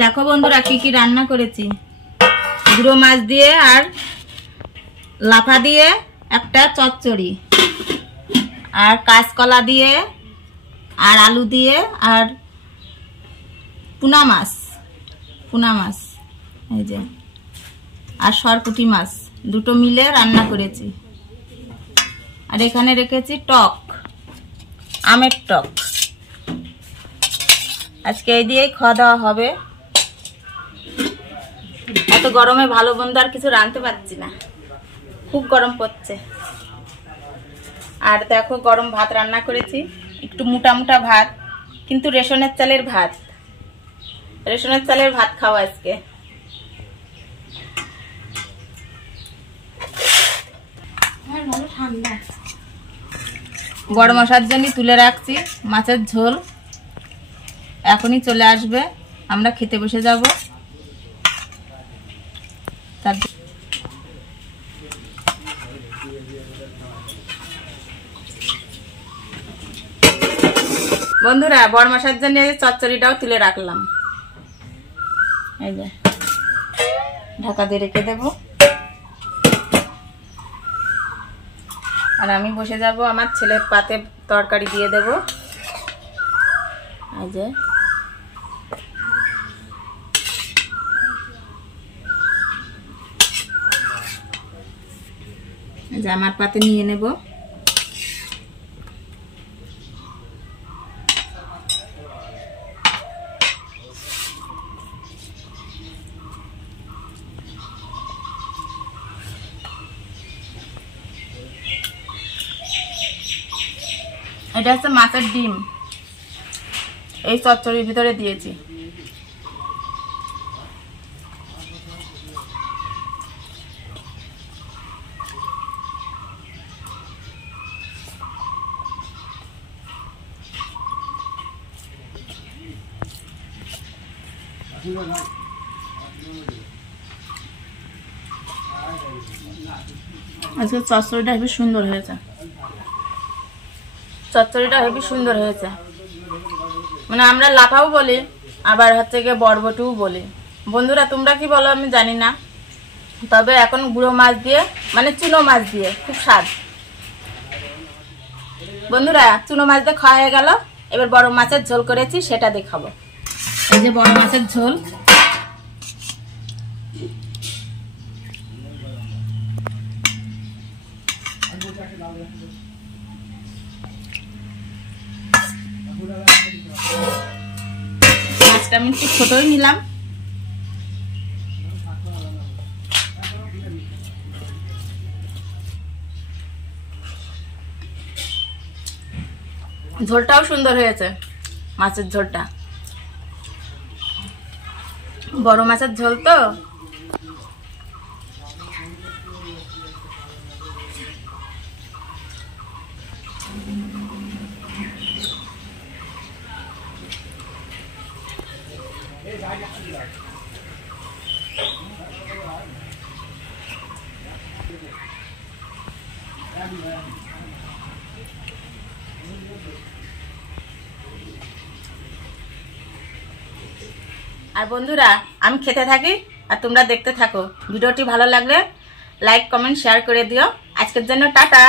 দেখো বন্ধুরা কি কি রান্না করেছি। গুঁড়ো মাছ দিয়ে আর লাফা দিয়ে একটা চচ্চড়ি, আর কাঁচকলা দিয়ে আর আলু দিয়ে আর পুনা মাছ এই যে, আর সরপুঁটি মাছ দুটো মিলে রান্না করেছি। আর এখানে রেখেছি টক, আমের টক। আজকে এই দিয়েই খাওয়া দাওয়া হবে। এত গরমে ভালো মন্দ আর কিছু রাঁধতে পারছি না, খুব গরম পড়ছে। আর দেখো গরম ভাত রান্না করেছি, একটু মোটা মোটা ভাত, কিন্তু রেশনের চালের ভাত। রেশনের চালের ভাত খাওয়া আজকে। ঠান্ডা বড় মশার জন্য তুলে রাখছি মাছের ঝোল, এখনই চলে আসবে, আমরা খেতে বসে যাব। বন্ধুরা বড় মশার জন্য চচ্চড়িটাও তুলে রাখলাম, এই যে ঢাকা দিয়ে রেখে দেব। আর আমি বসে যাব, আমার ছেলের পাতে তরকারি দিয়ে দেব। এই যে আমার পাতে নিয়ে নেব। এটা হচ্ছে মাছের ডিম, এই চচ্চড়ির ভিতরে দিয়েছি। আজকে চচ্চড়িটা হেবি সুন্দর হয়েছে, চচ্চড়িটা হেবি সুন্দর হয়েছে। মানে আমরা লাফাও বলি, আবার হচ্ছে গিয়ে বরবটিও বলি। বন্ধুরা তোমরা কি বলো আমি জানি না, তবে এখন গুঁড়ো মাছ দিয়ে মানে চুনো মাছ দিয়ে খুব স্বাদ। বন্ধুরা চুনো মাছ দিয়ে খাওয়া হয়ে গেল, এবার বড় মাছের ঝোল করেছি সেটা দেখাবো। এই যে বড় মাছের ঝোল, মাছটা আমি একটু ছোটই নিলাম। ঝোলটাও সুন্দর হয়েছে, মাছের ঝোলটা। বড় মাছের ঝোল তো আর বন্ধুরা আমি খেতে থাকি আর তোমরা দেখতে থাকো। ভিডিওটি ভালো লাগলে লাইক কমেন্ট শেয়ার করে দিও। আজকের জন্য টাটা।